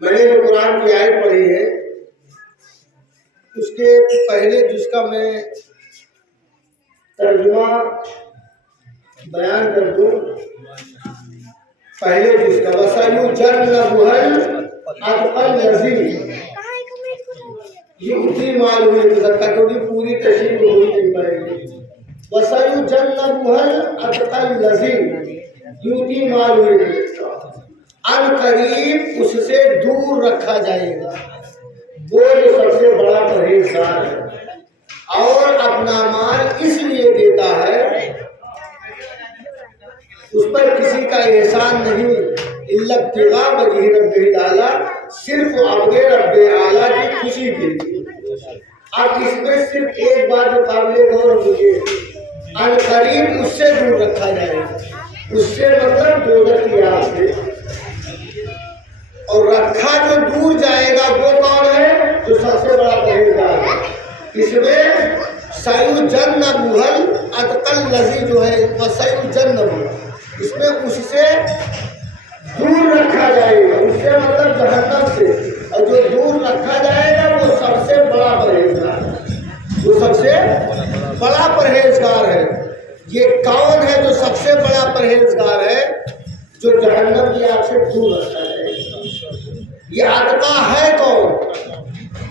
میں نے جو قرآن کی آیت پڑھی ہے اس کے پہلے جس کا میں ترجمہ بیان کر دوں. پہلے جس کا وَسَيُجَنَّبُهَا الْأَتْقَى الَّذِي یؤتی مالہ یتزکیٰ، کیونکہ پوری تشریح ہوئی نہیں پڑے گی. وَسَيُجَنَّبُهَا الْأَتْقَى الَّذِي یؤتی مالہ یتزکیٰ، ان قریب اس سے دور رکھا جائے گا وہ جو سب سے بڑا پرہیزگار ہے اور اپنا مال اس لیے دیتا ہے اس پر کسی کا احسان نہیں الا ابتغاء وجہ رب الاعلیٰ، صرف اپنے رب اعلیٰ کی خوشی کے لیے. اب اس میں صرف ایک بات جو قابل غور مجھے ان قریب اس سے دور رکھا جائے گا. اس سے مطلب دوزخ کی آگ سے، اور رکھا جو دور جائے گا وہ کون ہے؟ جو سب سے بڑا پرہیزگار ہے. اس میں سَيُجَنَّبُهَا الْأَتْقَى الَّذِي جو ہے وَسَيُجَنَّبُهَا، اس میں اس سے دور رکھا جائے گا، اس سے مطلب جہنم سے، اور جو دور رکھا جائے گا وہ سب سے بڑا پرہیزگار ہے. وہ سب سے بڑا پرہیزگار ہے. یہ کون ہے جو سب سے بڑا پرہیزگار ہے؟ جو جہنم کی آگ سے دور رکھا جائے گا. یہ اتقا ہے کون؟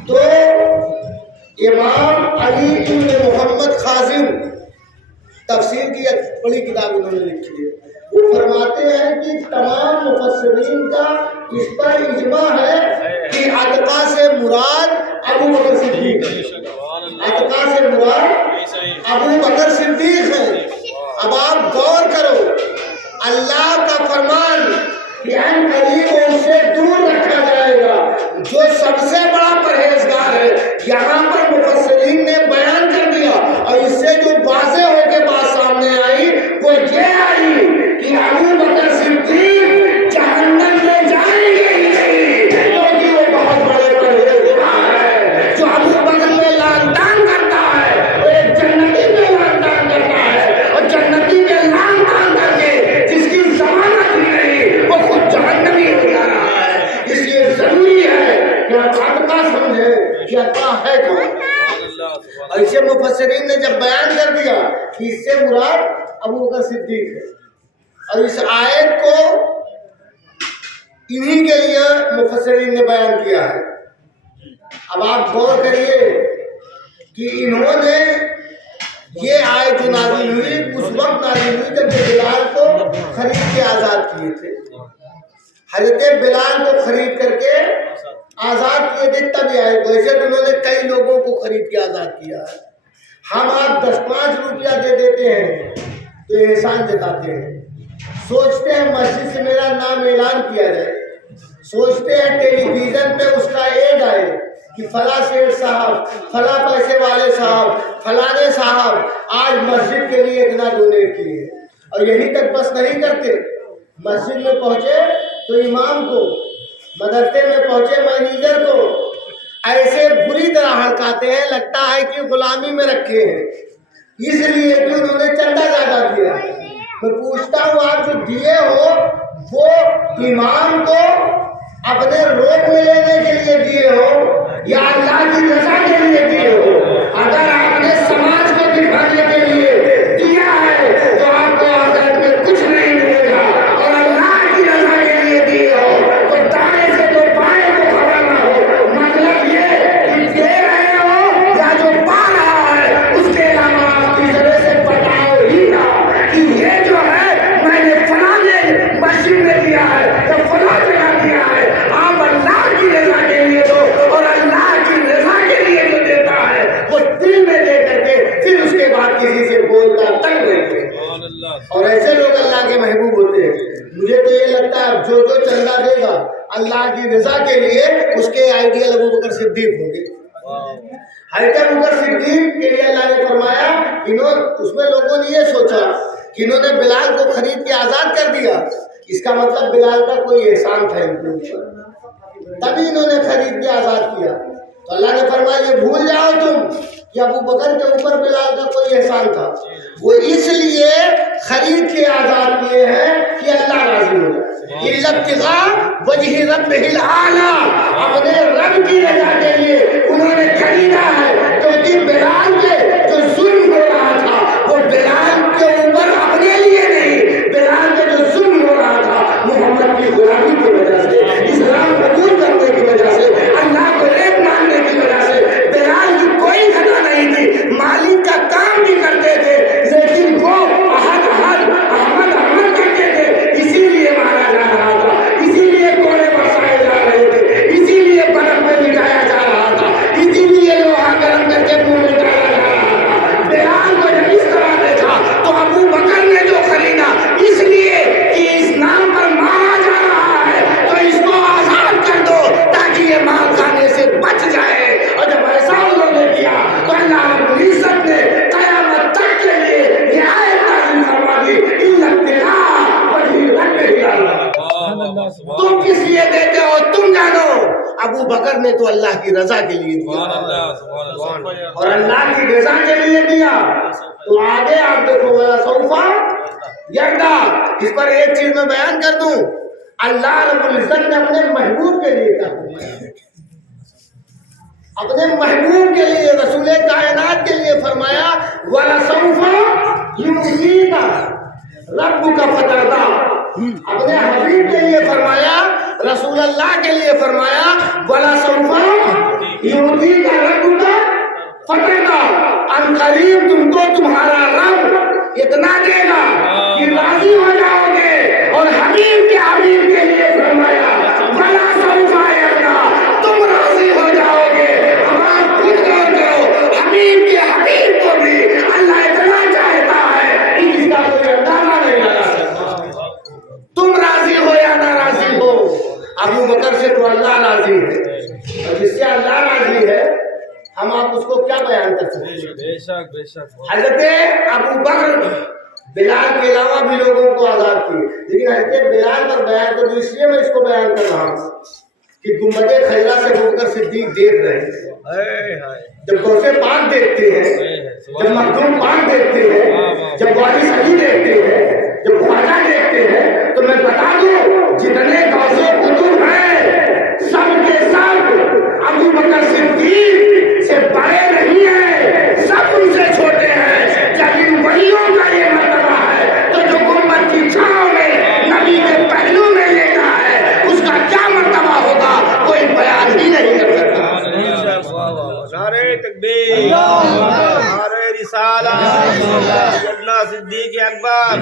تو امام علی بن محمد خازن تفسیر کی بڑی کتاب انہوں نے لکھی ہے. وہ فرماتے ہیں کہ تمام مفسرین کا اس پر اجماع ہے کہ اتقا سے مراد ابو بکر صدیق ہے. اتقا سے مراد ابو بکر صدیق ہے. اب آپ غور کرو، اللہ کا فرمان کہ ان قریب ان سے دور رکھا جائے گا جو سب سے بڑا پرہیزگار ہے. یہاں پر مفسرین نے بیان کر دیا، اور اس سے جو واضح ہو کے بات سامنے آئی وہ یہ آئی کہ ابو بکر صدیق جہنم میں جائیں گے ہی نہیں، کیونکہ وہ بہت بڑے پرہیزگار ہے. جو ابو بکر پہ لعن طعن کرتا ہے وہ ایک جنتی پہ لعن طعن کرتا ہے، اور جنتی پہ لعن طعن کر کے جس کی ضمانت ہی نہیں وہ خود جہنمی ہو جا رہا ہے. اس لیے ضروری ہے کہ اتقا سمجھے کہ اتقا ہے کون. اور اسے مفسرین نے جب بیان کر دیا کہ اس سے مراد ابو بکر صدیق ہے، اور اس آیت کو انہی کے لیے مفسرین نے بیان کیا ہے. اب آپ غور کریے کہ انہوں نے یہ آیت جو نازل ہوئی اس وقت نازل ہوئی جب بلال کو خرید کے آزاد کیے تھے. حضرت بلال کو خرید کر کے آزاد کیے تھے تب یہ آئے. ویسے تو انہوں نے کئی لوگوں کو خرید کے آزاد کیا ہے. ہم آپ 10-5 روپیہ دے دیتے ہیں تو احسان جتاتے ہیں، سوچتے ہیں مسجد سے میرا نام اعلان کیا جائے، سوچتے ہیں ٹیلی ویژن پہ اس کا ایڈ آئے کہ فلاں سیٹ صاحب، فلاں پیسے والے صاحب، فلانے صاحب آج مسجد کے لیے اتنا ڈونیٹ کیے. اور یہی تک بس نہیں کرتے، مسجد میں پہنچے تو امام کو، مدرسے میں پہنچے مینیجر کو ایسے بری طرح ہڑکاتے ہیں لگتا ہے کہ غلامی میں رکھے ہیں، اس لیے کہ انہوں نے چندہ زیادہ دیا. میں پوچھتا ہوں آپ جو دیے ہو وہ امام کو اپنے روپ میں لینے کے لیے دیے ہو یا اللہ کی رضا کے لیے دیے ہو؟ اگر آپ نے سماج کو دکھانے کے لیے دیا ہے تو آپ کو آخرت میں کچھ نہیں ملے گا، اور اللہ کی رضا کے لیے دیے ہو تو دائیں سے تو بائیں کو خبر نہ ہو. مطلب یہ کہ دے رہے ہو یا جو پا رہا ہے اس کے علاوہ آپ کی طرح سے بتاؤ ہی نہ کہ یہ جو ہے میں نے فلاں مسجد میں دیا ہے یا فلاں جگہ دیا ہے. آپ اللہ کی رضا کے لیے دو، اور اللہ کی رضا کے لیے جو دیتا ہے وہ دل میں دے کر کے پھر اس کے بعد کسی سے بولتا تک نہیں. اور ایسے لوگ اللہ کے محبوب ہوتے ہیں. مجھے تو یہ لگتا ہے جو جو چندہ دے گا اللہ کی رضا کے لیے اس کے آئیڈیل ابو بکر صدیق ہوں گے. حضرت ابو بکر صدیق کے لیے اللہ نے فرمایا، اس میں لوگوں نے یہ سوچا کہ انہوں نے بلال کو خرید کے آزاد کر دیا، اس کا مطلب بلال کا کوئی احسان تھا ان کے اوپر، تبھی انہوں نے خرید کے آزاد کیا. تو اللہ نے فرمایا یہ بھول جاؤ تم کہ ابو بکر کے اوپر بلال کا کوئی احسان تھا. وہ اس لیے خرید کے آزاد کیے ہیں کہ اللہ راضی ہو جائے. ابتغاء وجہ ربہ الاعلیٰ، बकर ने तो अल्लाह की रजा के लिए दिया, और अल्लाह की रजा के लिए दिया। तो आगे आप देखो वाला सौफा यरदा, इस पर एक चीज मैं बयान कर दूं, अल्लाह रब्बुल इज्जत ने अपने महबूब के लिए क्या फरमाया, अपने महबूब के लिए, रसूल कायनात के लिए फरमाया वाला सौफा युतीका रब्बुका फतरदा। अपने हबीब के लिए फरमाया, रसूल अल्लाह के लिए फरमाया वाला सौफा युतीका रब्बुका फतरदा। अनकरीब तुमको तुम्हारा रब इतना देगा कि राजी हो जाओगे। और हबीब के लिए फरमाया वाला सौफा यरदा, तुम राजी हो जाओगे। अब आप खुद गौर करो, हबीब को भी अल्लाह इतना चाहता है कि इसका कोई अंदाजा नहीं लगा सकता। तुम राजी हो या ना राजी हो, अबू बकर से तो अल्लाह राजी है, और जिससे अल्लाह राजी है हम आप उसको क्या बयान कर सकते हैं। बेशक बेशक। हजरत अबू बकर बिलाल के अलावा भी लोगों को आजाद किए, लेकिन हजरत बिलाल पर बयान कर, इसलिए मैं इसको बयान कर रहा हूँ कि गुंबदे खैरा से अबू बकर सिद्दीक देख रहे हैं। जब गौसे पाक देखते हैं, जब मखदूम पाक देखते हैं, जब वारिस अली देखते हैं, जब ख्वाजा देखते हैं, तो मैं बता दूं जितने गौसे कुतुब हैं सबके सब अबू बकर सिद्दीक से बड़े नहीं हैं, सब उनसे छोटे हैं। जब इन वलियों का ये मर्तबा है तो जो गुंबद की छांव में नबी के पहलू में लेटा है उसका क्या मर्तबा होगा कोई बयान ही नहीं कर सकता। नारे तकबीर, नारे रिसालत, सैयदना सिद्दीक अकबर,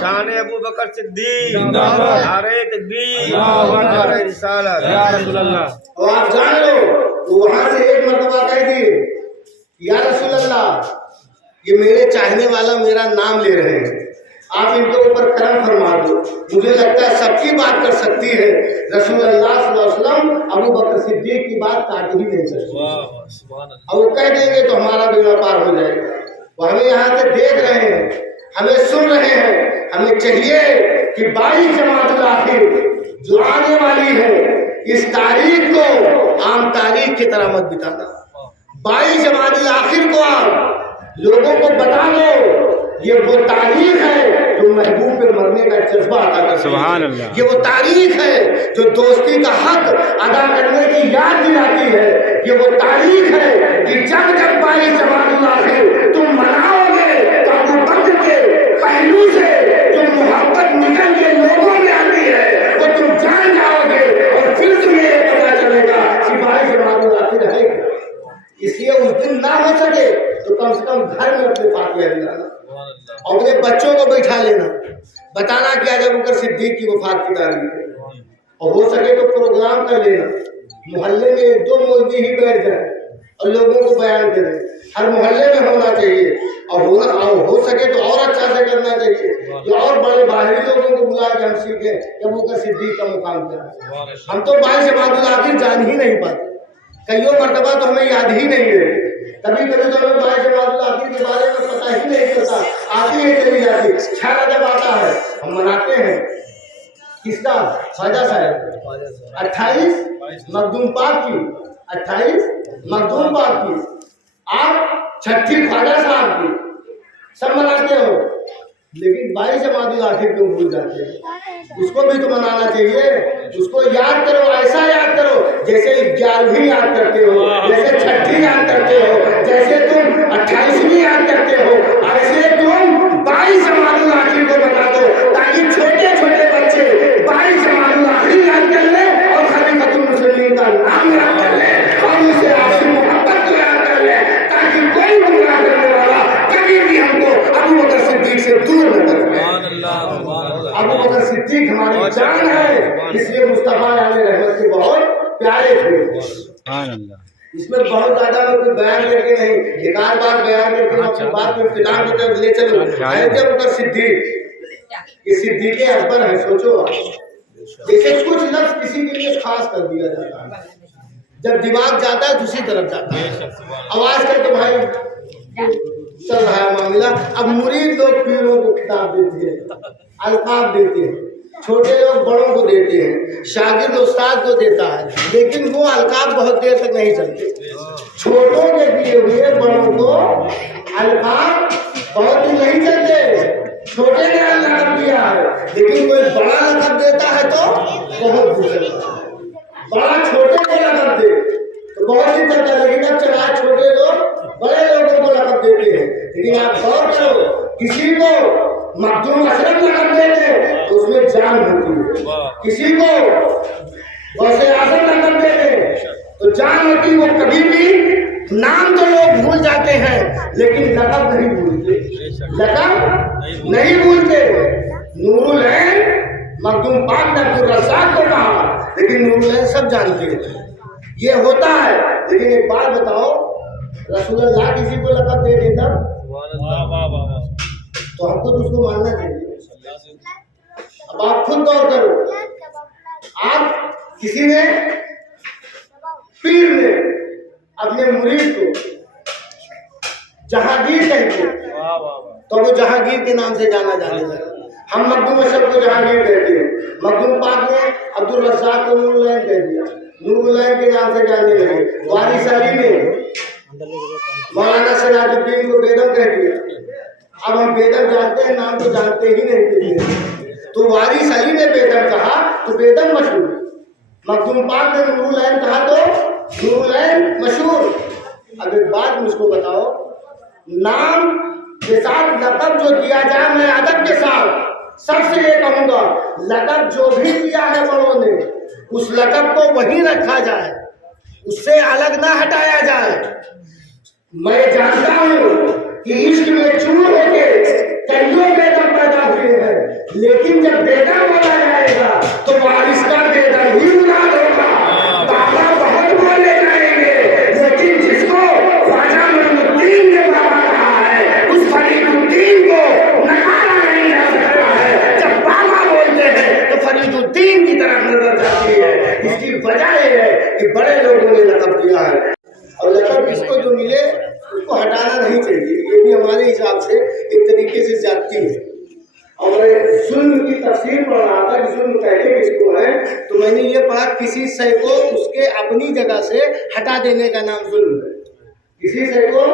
शान अबू बकर सिद्दीक, नारे तकबीर, नारे रिसालत, या रसूल अल्लाह। और आप जान लो तो वहां से एक मर्तबा कह दिए, या रसूल अल्लाह ये मेरे चाहने वाला मेरा नाम ले रहे हैं, आप इनके ऊपर करम फरमा दो। मुझे लगता है सबकी बात कर सकती है, रसूल अल्लाह सल्लल्लाहु अलैहि वसल्लम अबू बकर सिद्दीक की बात काट ही नहीं सकती। और वो कह देंगे तो हमारा बेड़ा पार हो जाएगा। वो हमें यहाँ से देख रहे हैं, हमें सुन रहे हैं, हमें चाहिए कि 22 जमातुल आखिर जो आने वाली है इस तारीख को आम तारीख की तरह मत बिताना। 22 जमातुल आखिर को आप लोगों को बता दो ये वो तारीख है जो महबूब पे मरने का जज्बा अदा करती है। सुभान अल्लाह। ये वो तारीख है जो दोस्ती का हक अदा करने की याद दिलाती है। ये वो तारीख है कि जब जब 22 जमातुल आखिर तुम मनाओगे तो अबू बकर के पहलू से जो मोहब्बत निकल के लोगों में आती है वो तुम जान जाओगे, और फिर तुम्हें ये पता चलेगा कि 22 जमातुल आखिर है। इसलिए उस दिन ना हो सके तो कम से कम घर में अपने फातिहा दिलाना और अपने बच्चों को बैठा लेना, बताना कि आज अबू बकर सिद्दीक की वफात की तारीख है। और हो सके तो प्रोग्राम कर लेना, मोहल्ले में 1-2 मौलवी ही बैठ जाए और लोगों को बयान करें। हर मोहल्ले में होना चाहिए, और हो सके तो और अच्छा से करना चाहिए कि और बड़े बाहरी लोगों को बुला के हम सीखें कि अबू बकर सिद्दीक का मुकाम क्या है। हम तो 22 जमातुल आखिर जान ही नहीं पाते, कईयों मरतबा तो हमें याद ही नहीं है, कभी कभी तो हमें 22 जमातुल आखिर के बारे में पता ही नहीं चलता, आती है चली जाती। 6 रजब आता है हम मनाते हैं, किसका? ख्वाजा साहब 28 मखदूम पाक की, 28 मखदूम पाक की, आप छठी ख्वाजा साहब की सब मनाते हो, लेकिन 22 जमातुल आखिर क्यों भूल जाते हैं? उसको भी तो मनाना चाहिए, उसको याद करो, ऐसा याद करो जैसे 11वीं याद करते हो, जैसे छठी याद करते हो, जैसे तुम 28वीं याद करते हो, ऐसे तुम 22 जमातुल आखिर को बता दो ताकि छोटे छोटे बच्चे 22 जमातुल आखिर याद कर ले और खलीफतुल मुसल्लीन का नाम याद कर ले और उसे आपसी मोहब्बत को याद कर ले, ताकि कोई गुमराह करने वाला कभी भी हमको अबू बकर सिद्दीक से दूर न कर पाए। अबू बकर सिद्दीक हमारी जान है, इसलिए मुस्तफा अलैहि रहमत के बहुत प्यारे थे। इसमें बहुत ज्यादा मैं कोई बयान करके नहीं, एक आध बार बयान करके अपनी बात को इख्तिताम की तरफ ले चलो। अबू बकर सिद्दीक ये सिद्दीक अकबर है, सोचो जैसे कुछ लफ्ज किसी के लिए खास कर दिया जाता है, जब दिमाग जाता है दूसरी तरफ जाता है, आवाज करके भाई चल रहा है मामला। अब मुरीद लोग पीरों को खिताब देते हैं, अल्काब देते हैं, छोटे लोग बड़ों को देते हैं, शागिर्द उस्ताद को देता है, लेकिन वो अलकाब बहुत देर तक नहीं चलते। छोटों के दिए हुए बड़ों को अलकाब बहुत दिन नहीं चलते। छोटे ने लकब दिया है, लेकिन कोई बड़ा लकब देता है तो बहुत दिन चलता है। बड़ा छोटे को लकब दे तो बहुत दिन चलता है, लेकिन अब चला छोटे लोग बड़े लोगों को लकब देते हैं। लेकिन आप गौर करो, किसी को मखदूम अशरफ लकब देते तो उसमें जान होती है, किसी को वैसे आजम लकब देते तो जान होती। वो कभी भी नाम तो लोग भूल जाते हैं, लेकिन लकब नहीं भूलते, लकब नहीं भूलते। नूरुल ऐन मखदूम पाक ने अब्दुल रज़्ज़ाक को कहा, लेकिन नूरुल ऐन सब जानते हैं, ये होता है। लेकिन एक बात बताओ, रसूलुल्लाह किसी को लकब दे देता तो हमको तो उसको मानना चाहिए। अब आप खुद गौर करो, आप किसी ने पीर ने अपने मुरीद को जहांगीर कह दिया तो वो जहांगीर के नाम से जाना जाने लगा। हम मखदूम अशरफ को जहांगीर कहते हैं, मखदूम पाक ने अब्दुल रज़्ज़ाक को नूरुल ऐन कह दिया, नूरुल ऐन के नाम से जानने लगे। वारिस अली ने मौलाना सिराजुद्दीन को बेदम कह दिया। अब हम बेदम जानते हैं, नाम तो जानते ही नहीं थे, तो वारिस अली ने बेदम कहा तो बेदम मशहूर, मखदूम पाक ने नूरुल ऐन कहा तो नूरुल ऐन मशहूर। अब एक बात मुझको बताओ, नाम के साथ लक़ब जो दिया जाए, मैं अदब के साथ सबसे ये कहूँगा, लक़ब जो भी दिया है बड़ों ने, उस लक़ब को वहीं रखा जाए, उससे अलग ना हटाया जाए। मैं जानता हूँ कि इश्क में चूर होके कईयों बेदम पैदा हुए हैं, लेकिन जब बेदम बोला जाएगा तो वारिस का बेदम ही मुराद होगा। बाबा बहुत बोले जाएंगे, लेकिन जिसको ख्वाजा मोइनुद्दीन ने बाबा कहा है, उस फरीदुद्दीन को नकारा नहीं जा सकता है। जब बाबा बोलते हैं तो फरीदुद्दीन की तरफ नजर जाती है। इसकी वजह यह है कि बड़े लोगों ने लक़ब दिया है, और लक़ब किसको जो मिले उसको हटाना नहीं चाहिए। ये भी हमारे हिसाब से एक तरीके से जाती है। और जुल्म की तफसीर पढ़ रहा था कि जुल्म कहते किसको है, तो मैंने ये पढ़ा किसी शय को उसके अपनी जगह से हटा देने का नाम जुल्म है। किसी शय को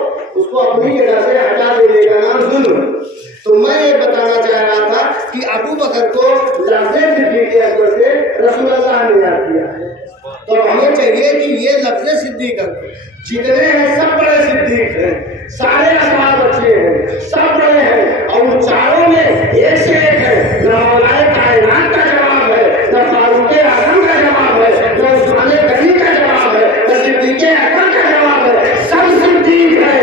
उसको अपनी जगह से हटा देने का नाम जुल्म है। तो मैं ये बताना चाह रहा था कि अबू बकर को लफ्ज़े सिद्दीक़ अकबर से रसूलुल्लाह ने याद किया है, तो हमें चाहिए कि ये लफ्ज़े सिद्दीक़ अकबर जितने हैं सब बड़े सिद्दीक़ हैं, सारे असहाब अच्छे हैं, सब बड़े हैं, और उन चारों में एक से एक है। न मौलाए कायनात का जवाब है, न फारूक़े आज़म का जवाब है, न उस्माने गनी का जवाब है, न सिद्दीक़े अकबर का जवाब है। सब सिद्दीक़ है,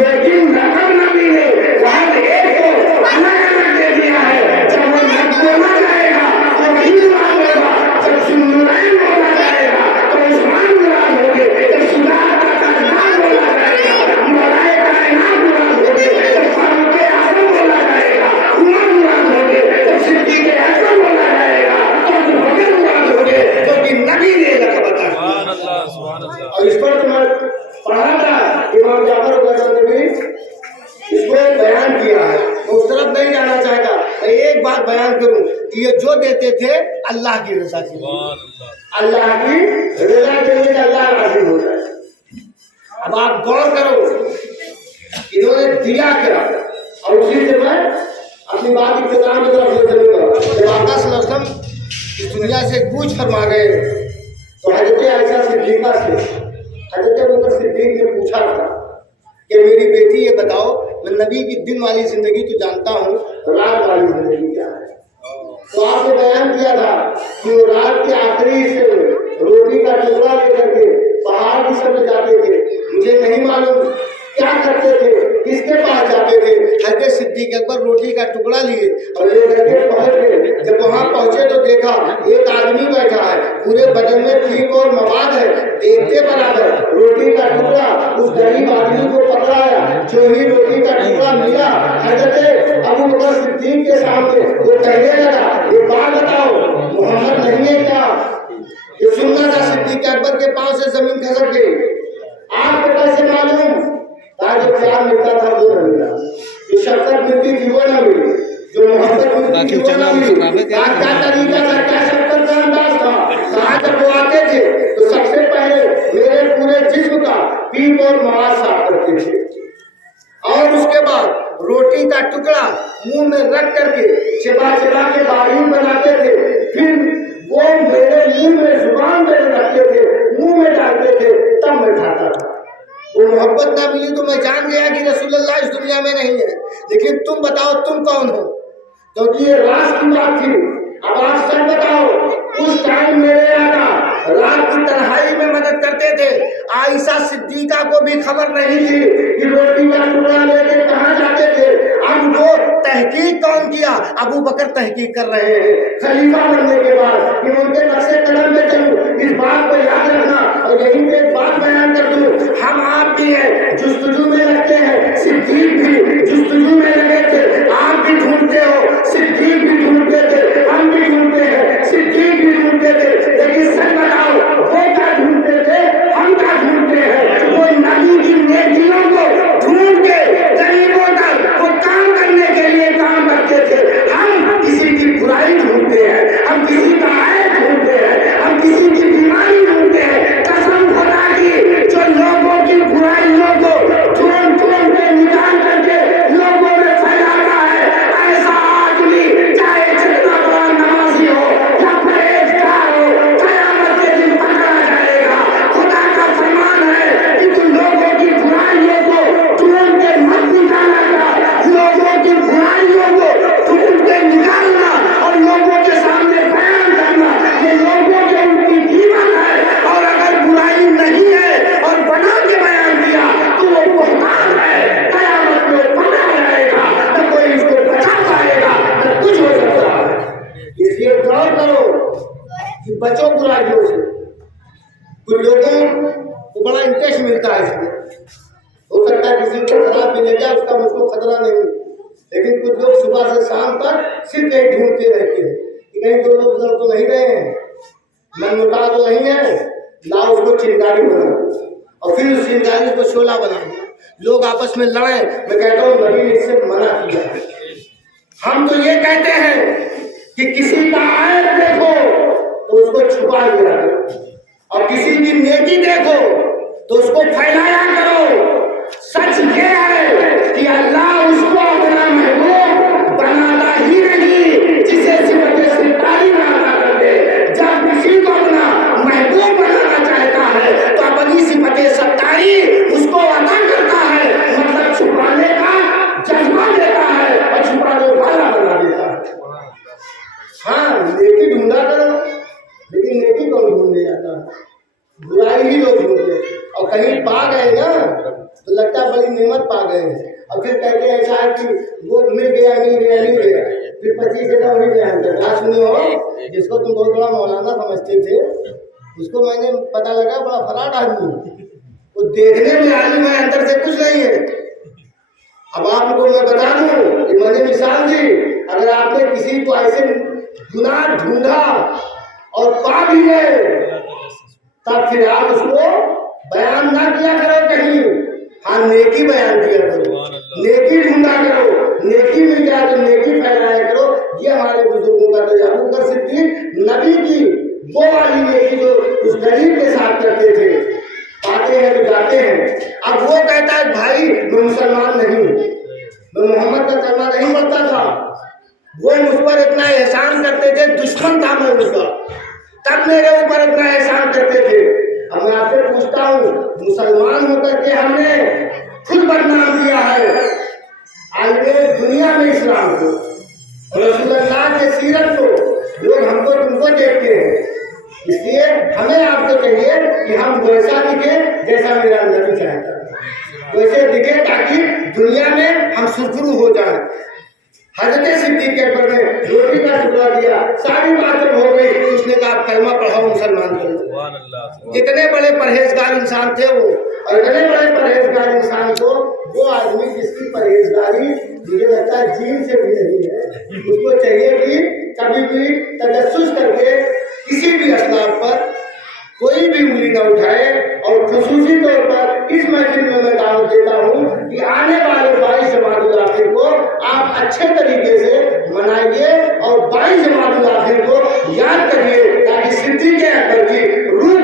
लेकिन लक़ब नबी ने हर एक को अलग अलग दे दिया है। जब वो बोला जाएगा तो वही मुराद होगा, जब सुन्नैन बोला जाएगा तो उस्मान मुराद होंगे, जब सुन्नत का नाम बोला जाएगा मौलाए कायनात मुराद होंगे, जब फारूक़े आज़म बोला जाएगा उमर मुराद होंगे, जब सिद्दीक़े अकबर बोला जाएगा तो अबू बकर मुराद होंगे, क्योंकि नबी ने लक़ब अता किया। और इस पर तो मैं पढ़ा था, इमाम जाफर गजनवी ने भी इसको बयान किया है, तो उस तरफ नहीं जाना चाहता। मैं एक बात बयान करूं कि ये जो देते थे अल्लाह की रज़ा के लिए, अल्लाह की रज़ा के लिए अल्लाह राज़ी हो जाए। अब आप गौर करो इन्होंने दिया क्या, और उसी से मैं अपनी बात इख्तिताम की तरफ ले चलूंगा। जब आका सल्लल्लाहु अलैहि वसल्लम इस दुनिया से कूच फरमा गए तो हज़रत आयशा सिद्दीक़ा से हज़रत अबू बकर सिद्दीक़ ने पूछा था कि मेरी बेटी ये बताओ, मैं नबी की दिन वाली ज़िंदगी तो जानता हूँ, रात वाली ज़िंदगी क्या है? तो आपने बयान किया था कि वो रात के आखिरी हिस्से में रोटी का टुकड़ा लेकर के पहाड़ की सब जाते थे। मुझे नहीं मालूम क्या करते थे, किसके पास जाते थे। हज़रत सिद्दीक़ अकबर रोटी का टुकड़ा लिए और लेकर के पहुँच गए। जब वहाँ पहुँचे तो देखा एक आदमी बैठा है, पूरे बदन में ठीक और मवाद है, देखते बराबर रोटी का टुकड़ा उस गरीब आदमी को पकड़ाया। जो ही रोटी का टुकड़ा मिला हज़रत अबू बकर सिद्दीक़ के सामने, वो कहने लगा ये बात बताओ मोहम्मद नहीं है क्या? ये सुनना था सिद्दीक़ अकबर के पाँव से जमीन खसक गई। आपको कैसे मालूम? जो प्यार मिलता था वो न मिला, जो शफ़क़त मिलती थी वो न मिली, जो मोहब्बत मिलती थी वो न मिली। क्या तरीका टुकड़ा मुंह में रख करके चिबा चिबा के बारीक बनाते थे, फिर वो मेरे मुंह में जुबान में रखते थे, मुंह में डालते थे, तब मैं खाता था। वो मोहब्बत ना मिली तो मैं जान गया कि रसूलुल्लाह इस दुनिया में नहीं है। लेकिन तुम बताओ तुम कौन हो, क्योंकि ये राज की बात थी। अब आप सच बताओ, उस टाइम मेरे आका रात की तन्हाई में मदद करते थे। आयशा सिद्दीका को भी खबर नहीं थी कि रोटी का टुकड़ा लेके कहाँ जाते थे। अब वो तहकीक कौन किया? अबू बकर तहकीक कर रहे हैं खलीफा बनने के बाद कि उनके नक्शे कदम में चलूं। इस बात को याद रखना। और यहीं पे एक बात बयान कर दूं, हम आप भी हैं जुस्तजू में लगते हैं, सिद्दीक भी जुस्तजू में लगे थे। आप भी ढूंढते हो, सिद्दीक भी ढूंढते थे, हम भी ढूंढते हैं, सिद्दीक भी ढूंढते थे। लेकिन सच बताओ, वो क्या ढूंढते थे, हम क्या ढूंढते हैं? वो नबी की नेकियों को ढूंढ के गरीबों का वो काम करने के लिए काम करते थे। हम किसी की बुराई ढूंढते हैं, हम किसी का ऐब ढूंढते हैं, हम किसी की बीमारी ढूंढते हैं। कसम खुदा की, जो लोगों की बुराइयों को ढूंढ ढूंढ के निकाल करके लोगों में फैलाता है, ऐसा आदमी चाहे जितना बड़ा नमाजी हो या परहेजगार हो, कयामत के दिन पकड़ा जाएगा। खुदा का फरमान है कि तुम लोगों की बुराइयों को ढूंढ के मत निकाला कर, लोगों की बुराइयों को ढूंढ के निकालना और लोगों के सामने बयान करना, ये लोगों के उनकी जीवन है। और अगर बुराई नहीं है और बना के बयान किया तो वो मुहताज है, कयामत में पकड़ा जाएगा, न कोई उसको बचा पाएगा, न कुछ हो सकता है। इसलिए गौर करो कि बचो बुराइयों से। कुछ लोगों को बड़ा इंटरेस्ट मिलता है इसमें। हो सकता है किसी को खराब मिले जाए, उसका मुझको खतरा नहीं, लेकिन कुछ लोग सुबह से शाम तक सिर्फ कहीं ढूंढते रहते हैं कि कहीं दो लोग उधर तो नहीं गए हैं, मनमुटाव तो नहीं है, लाओ उसको चिंगारी बना और फिर उस चिंगारी को शोला बना दो, लोग आपस में लड़े। मैं कहता हूँ नबी ने इससे मना किया है। हम तो ये कहते हैं कि किसी का ऐब देखो तो उसको छुपा लिया करो, और किसी की नेकी देखो तो उसको फैलाया करो। सच ये है कि अल्लाह उसको अपना महबूब बनाता ही नहीं जिसे सिफत सितारी ना अदा कर दे। जब किसी को अपना महबूब बनाना चाहता है तो अपनी सिफत सत्तारी उसको अदा करता है, मतलब छुपाने का जज्बा देता है और छुपाने वाला बना देता है। हाँ, नेकी ढूंढा करो, लेकिन नेकी कौन ढूंढने जाता है? बुराई ही लोग ढूंढते। और कहीं पा गए ना तो लगता है बड़ी नेमत पा गए हैं, और फिर कहते हैं ऐसा है कि वो मिल गया नहीं गया नहीं गया, फिर 25 जगह वही बयान कर। आज सुने हो जिसको तुम बहुत बड़ा मौलाना समझते थे, उसको मैंने पता लगा बड़ा फराड आदमी, वो देखने में आलिम है, अंदर से कुछ नहीं है। अब आपको मैं बता दूं कि मैंने मिसाल दी, अगर आपने किसी को ऐसे गुनाह ढूंढा और पा भी गए तब फिर आप उसको बयान ना किया करो कहीं। हाँ, नेकी बयान किया करो, नेकी ढूंढा करो, नेकी मिल जाए तो नेकी फैलाया करो। ये हमारे बुजुर्गों का तो अबू बकर सिद्दीक नबी की वो वाली नेकी जो उस गरीब के साथ करते थे, पाते हैं तो जाते हैं। अब वो कहता है भाई मैं मुसलमान नहीं, मैं मोहम्मद का कलमा नहीं पढ़ता था, वो मुझ पर इतना एहसान करते थे, दुश्मन था मैं उसका, तब मेरे ऊपर इतना एहसान करते थे। अब मैं आपसे पूछता हूँ, मुसलमान होकर के हमने खुद बदनाम किया है आगे दुनिया में इस्लाम को और रसूलुल्लाह के सीरत को, लोग हमको तुमको देखते हैं। इसलिए हमें आपको चाहिए कि हम वैसा दिखे जैसा मेरा नबी चाहता है, वैसे दिखे ताकि दुनिया में हम सुरखरू हो जाए। हज़रत सिद्दीक़ के अकबर ने रोटी का टुकड़ा दिया, सारी बातें हो गई, उसने कहा कलमा पढ़ाओ मुसलमान कर लो। इतने बड़े परहेजगार इंसान थे वो, और इतने बड़े परहेजगार इंसान को वो आदमी जिसकी परहेजगारी मुझे लगता है जीन से भी नहीं है, उसको चाहिए कि कभी भी तजस्सुस करके किसी भी असलाब पर कोई भी उंगली न उठाए। और खुसूसी तौर पर इस महफिल में मैं दावत देता हूँ कि आने वाले 22 जमातुल आखिर को आप अच्छे तरीके से मनाइए और 22 जमातुल आखिर को याद करिए, ताकि सिद्दीक़ अकबर की रूह